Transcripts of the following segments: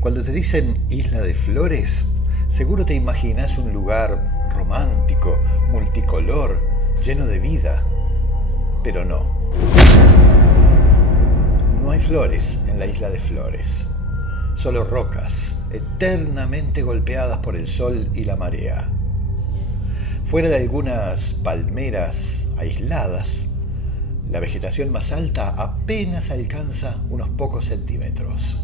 Cuando te dicen Isla de Flores, seguro te imaginas un lugar romántico, multicolor, lleno de vida. Pero no. No hay flores en la Isla de Flores. Solo rocas, eternamente golpeadas por el sol y la marea. Fuera de algunas palmeras aisladas, la vegetación más alta apenas alcanza unos pocos centímetros.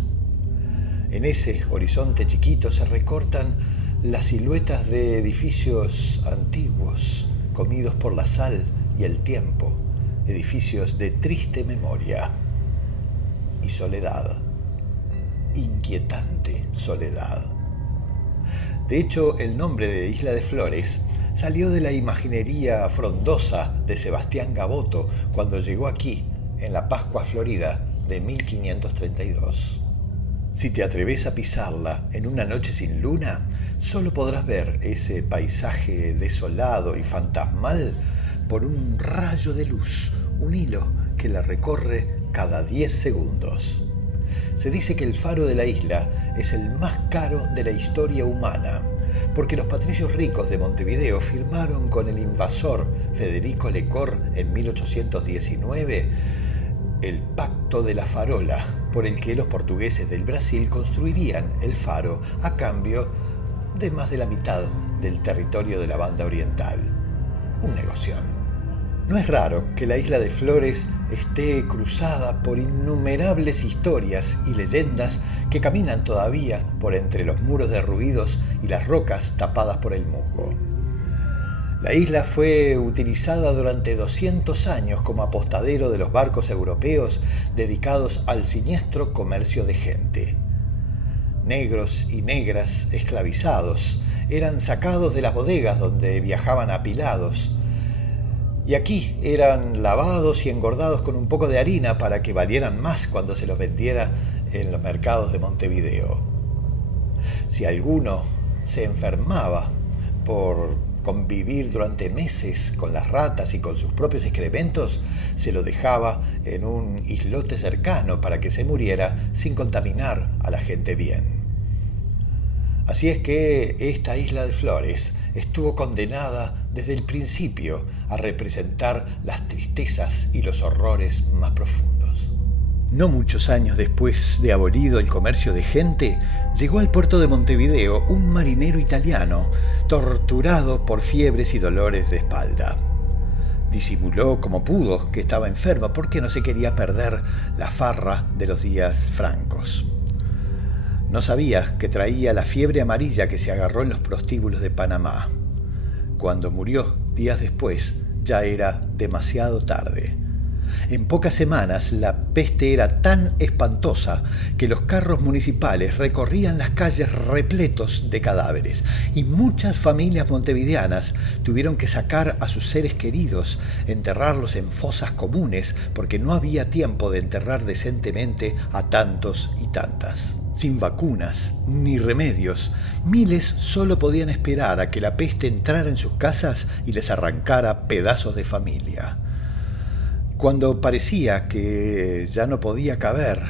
En ese horizonte chiquito se recortan las siluetas de edificios antiguos, comidos por la sal y el tiempo, edificios de triste memoria y soledad, inquietante soledad. De hecho, el nombre de Isla de Flores salió de la imaginería frondosa de Sebastián Gaboto cuando llegó aquí, en la Pascua Florida de 1532. Si te atreves a pisarla en una noche sin luna, solo podrás ver ese paisaje desolado y fantasmal por un rayo de luz, un hilo que la recorre cada 10 segundos. Se dice que el faro de la isla es el más caro de la historia humana, porque los patricios ricos de Montevideo firmaron con el invasor Federico Lecor en 1819 el Pacto de la Farola, por el que los portugueses del Brasil construirían el faro a cambio de más de la mitad del territorio de la Banda Oriental. Un negocio. No es raro que la Isla de Flores esté cruzada por innumerables historias y leyendas que caminan todavía por entre los muros derruidos y las rocas tapadas por el musgo. La isla fue utilizada durante 200 años como apostadero de los barcos europeos dedicados al siniestro comercio de gente. Negros y negras esclavizados eran sacados de las bodegas donde viajaban apilados, y aquí eran lavados y engordados con un poco de harina para que valieran más cuando se los vendiera en los mercados de Montevideo. Si alguno se enfermaba por convivir durante meses con las ratas y con sus propios excrementos, se lo dejaba en un islote cercano para que se muriera sin contaminar a la gente bien. Así es que esta Isla de Flores estuvo condenada desde el principio a representar las tristezas y los horrores más profundos. No muchos años después de abolido el comercio de gente, llegó al puerto de Montevideo un marinero italiano, torturado por fiebres y dolores de espalda. Disimuló como pudo que estaba enfermo porque no se quería perder la farra de los días francos. No sabía que traía la fiebre amarilla que se agarró en los prostíbulos de Panamá. Cuando murió, días después, ya era demasiado tarde. En pocas semanas la peste era tan espantosa que los carros municipales recorrían las calles repletos de cadáveres y muchas familias montevideanas tuvieron que sacar a sus seres queridos, enterrarlos en fosas comunes porque no había tiempo de enterrar decentemente a tantos y tantas. Sin vacunas ni remedios, miles solo podían esperar a que la peste entrara en sus casas y les arrancara pedazos de familia. Cuando parecía que ya no podía caber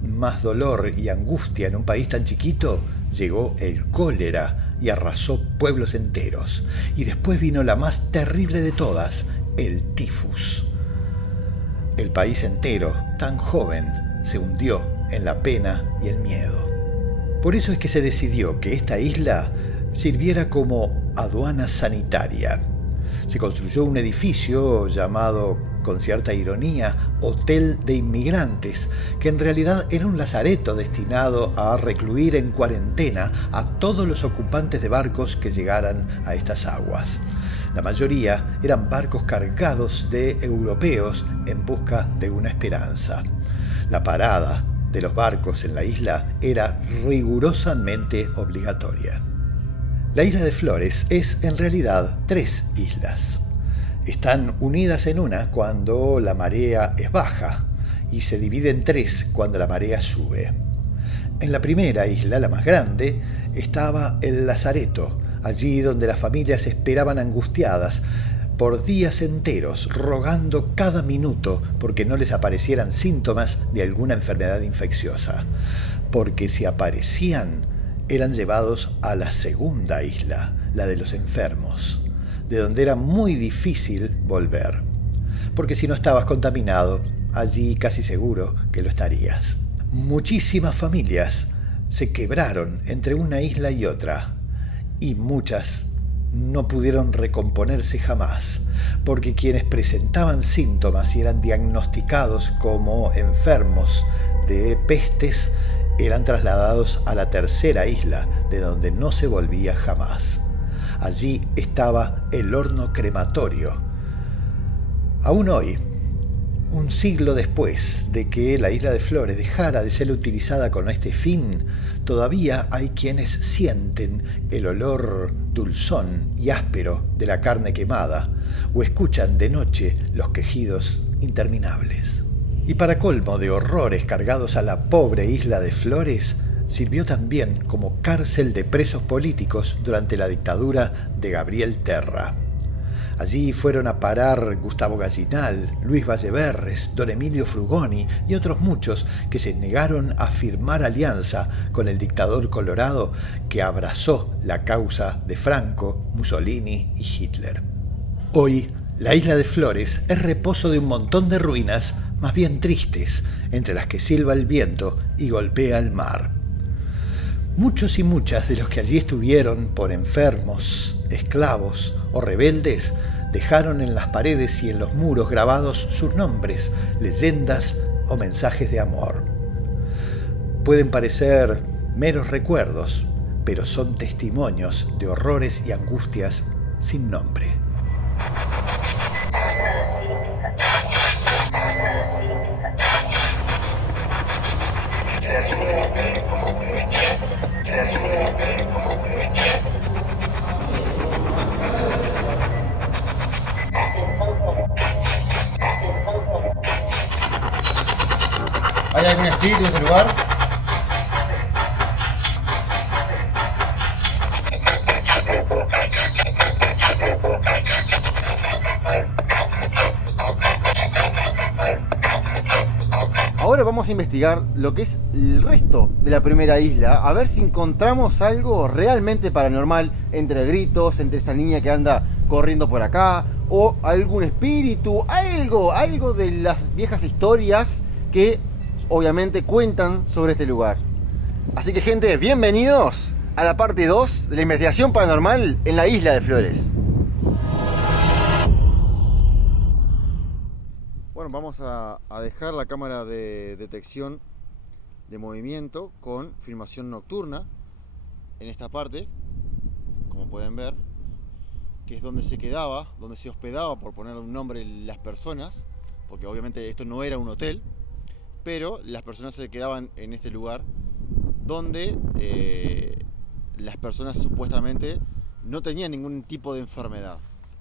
más dolor y angustia en un país tan chiquito, llegó el cólera y arrasó pueblos enteros. Y después vino la más terrible de todas, el tifus. El país entero, tan joven, se hundió en la pena y el miedo. Por eso es que se decidió que esta isla sirviera como aduana sanitaria. Se construyó un edificio llamado, con cierta ironía, Hotel de Inmigrantes, que en realidad era un lazareto destinado a recluir en cuarentena a todos los ocupantes de barcos que llegaran a estas aguas. La mayoría eran barcos cargados de europeos en busca de una esperanza. La parada de los barcos en la isla era rigurosamente obligatoria. La Isla de Flores es en realidad 3 islas. Están unidas en una cuando la marea es baja y se divide en 3 cuando la marea sube. En la primera isla, la más grande, estaba el lazareto, allí donde las familias esperaban angustiadas por días enteros, rogando cada minuto porque no les aparecieran síntomas de alguna enfermedad infecciosa. porque si aparecían eran llevados a la segunda isla, la de los enfermos, de donde era muy difícil volver, porque si no estabas contaminado, allí casi seguro que lo estarías. Muchísimas familias se quebraron entre una isla y otra, y muchas no pudieron recomponerse jamás, porque quienes presentaban síntomas y eran diagnosticados como enfermos de pestes eran trasladados a la tercera isla, de donde no se volvía jamás. Allí estaba el horno crematorio. Aún hoy, un siglo después de que la isla de Flores dejara de ser utilizada con este fin, todavía hay quienes sienten el olor dulzón y áspero de la carne quemada o escuchan de noche los quejidos interminables. Y para colmo de horrores cargados a la pobre isla de Flores, sirvió también como cárcel de presos políticos durante la dictadura de Gabriel Terra. Allí fueron a parar Gustavo Gallinal, Luis Valleverres, don Emilio Frugoni y otros muchos que se negaron a firmar alianza con el dictador colorado que abrazó la causa de Franco, Mussolini y Hitler. Hoy, la isla de Flores es reposo de un montón de ruinas más bien tristes, entre las que silba el viento y golpea el mar. Muchos y muchas de los que allí estuvieron por enfermos, esclavos o rebeldes dejaron en las paredes y en los muros grabados sus nombres, leyendas o mensajes de amor. Pueden parecer meros recuerdos, pero son testimonios de horrores y angustias sin nombre. ¿Hay algún espíritu en este lugar? Ahora vamos a investigar lo que es el resto de la primera isla, a ver si encontramos algo realmente paranormal, entre gritos, entre esa niña que anda corriendo por acá, o algún espíritu, algo de las viejas historias que obviamente cuentan sobre este lugar. Así que gente, bienvenidos a la parte 2 de la investigación paranormal en la isla de Flores. Bueno, vamos a dejar la cámara de detección de movimiento con filmación nocturna en esta parte, como pueden ver, que es donde se quedaba, donde se hospedaba, por ponerle un nombre, las personas, porque obviamente esto no era un hotel, pero las personas se quedaban en este lugar donde las personas supuestamente no tenían ningún tipo de enfermedad.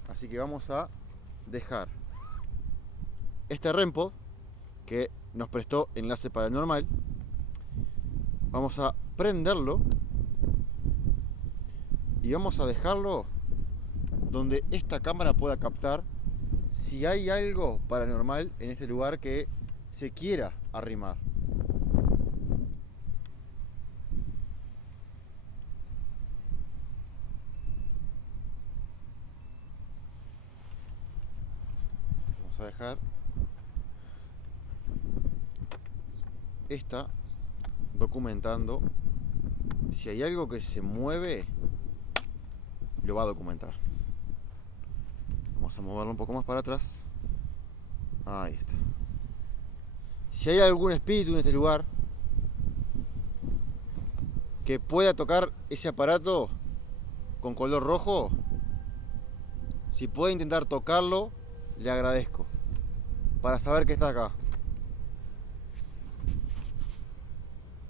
Así que vamos a dejar este REMPOD que nos prestó Enlace Paranormal. Vamos a prenderlo y vamos a dejarlo donde esta cámara pueda captar si hay algo paranormal en este lugar que se quiera arrimar. Vamos a dejar esta documentando. Si hay algo que se mueve, lo va a documentar. Vamos a moverlo un poco más para atrás. Ahí está. Si hay algún espíritu en este lugar que pueda tocar ese aparato con color rojo, si puede intentar tocarlo, le agradezco, para saber que está acá.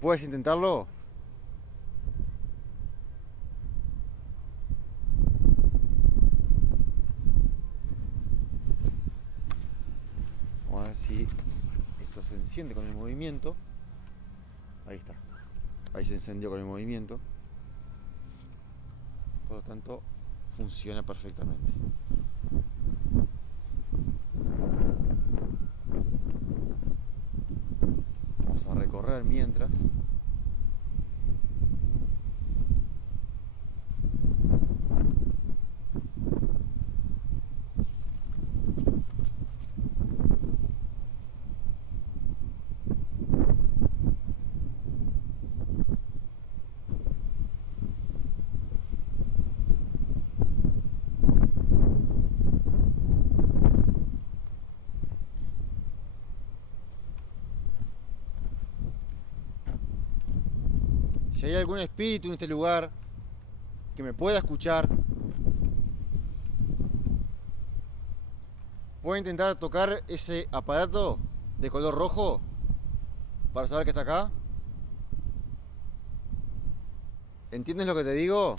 ¿Puedes intentarlo? Vamos a ver si esto se enciende con el movimiento. Ahí está. Ahí se encendió con el movimiento. Por lo tanto, funciona perfectamente. Vamos a recorrer mientras Si hay algún espíritu en este lugar que me pueda escuchar, voy a intentar tocar ese aparato de color rojo para saber que está acá. ¿Entiendes lo que te digo?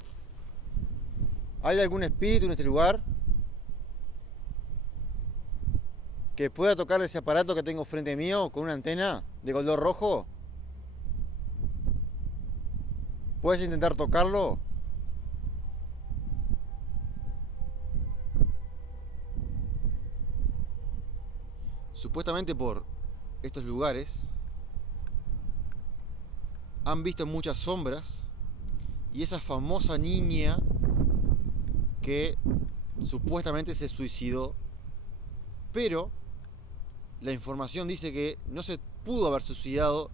¿Hay algún espíritu en este lugar que pueda tocar ese aparato que tengo frente mío con una antena de color rojo? ¿Puedes intentar tocarlo? Supuestamente por estos lugares han visto muchas sombras y esa famosa niña que supuestamente se suicidó, pero la información dice que no se pudo haber suicidado,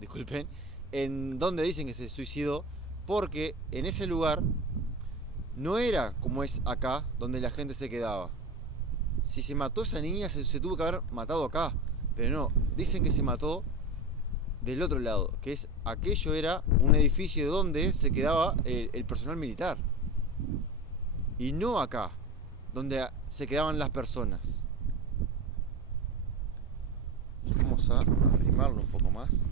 disculpen, en donde dicen que se suicidó, porque en ese lugar no era como es acá, donde la gente se quedaba. Si se mató esa niña, se tuvo que haber matado acá, pero no, dicen que se mató del otro lado, que es aquello era un edificio donde se quedaba el personal militar, y no acá, donde se quedaban las personas. Vamos a arrimarlo un poco más.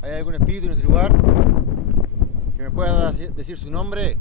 ¿Hay algún espíritu en este lugar que me pueda decir su nombre?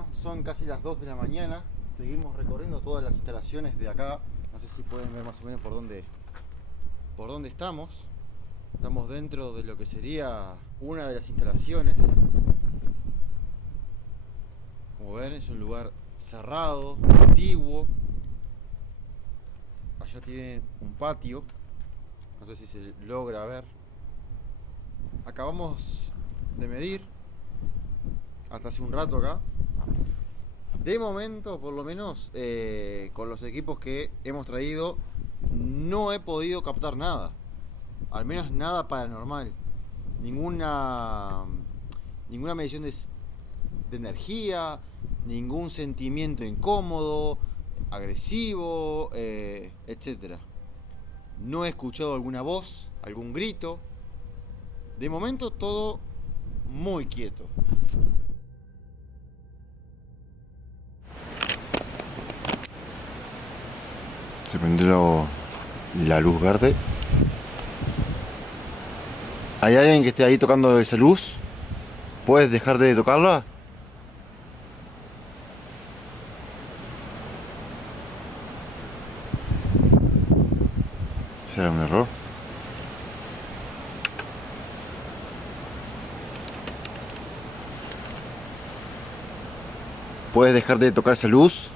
Bueno, son casi las 2 de la mañana. Seguimos recorriendo todas las instalaciones de acá. No sé si pueden ver más o menos por dónde estamos. Estamos dentro de lo que sería una de las instalaciones. Como ven, es un lugar cerrado, antiguo. Allá tienen un patio. No sé si se logra ver. Acabamos de medir hasta hace un rato acá. De momento, por lo menos, con los equipos que hemos traído, no he podido captar nada. Al menos nada paranormal. Ninguna medición de energía, ningún sentimiento incómodo, agresivo, etc. No he escuchado alguna voz, algún grito. De momento todo muy quieto. Se prendió la luz verde. ¿Hay alguien que esté ahí tocando esa luz? ¿Puedes dejar de tocarla? ¿Será un error? ¿Puedes dejar de tocar esa luz?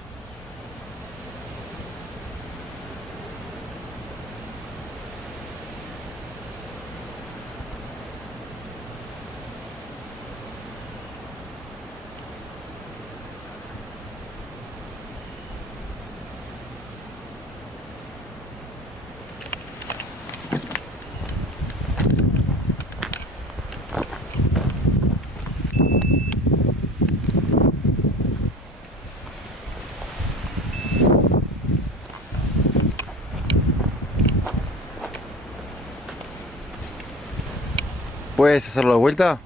¿Puedes hacerlo de vuelta?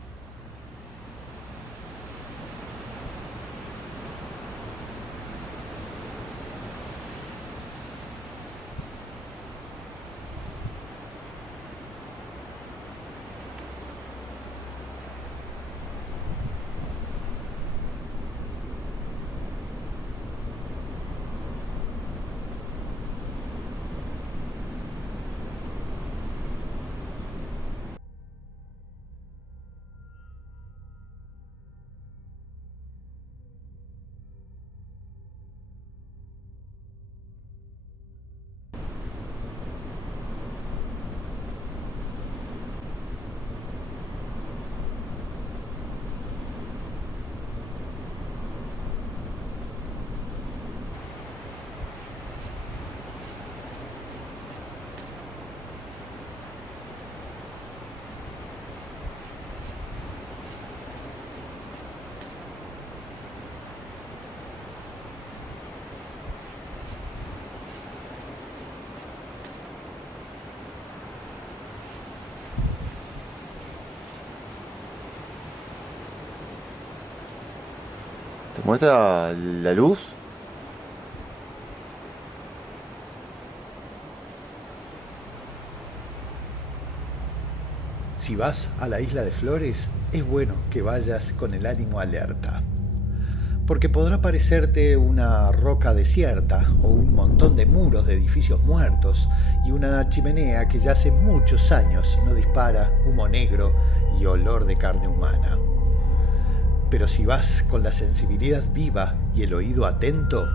¿Te muestra la luz? Si vas a la isla de Flores, es bueno que vayas con el ánimo alerta, porque podrá parecerte una roca desierta o un montón de muros de edificios muertos y una chimenea que ya hace muchos años no dispara humo negro y olor de carne humana. Pero si vas con la sensibilidad viva y el oído atento,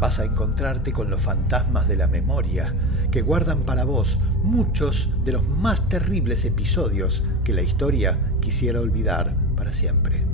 vas a encontrarte con los fantasmas de la memoria que guardan para vos muchos de los más terribles episodios que la historia quisiera olvidar para siempre.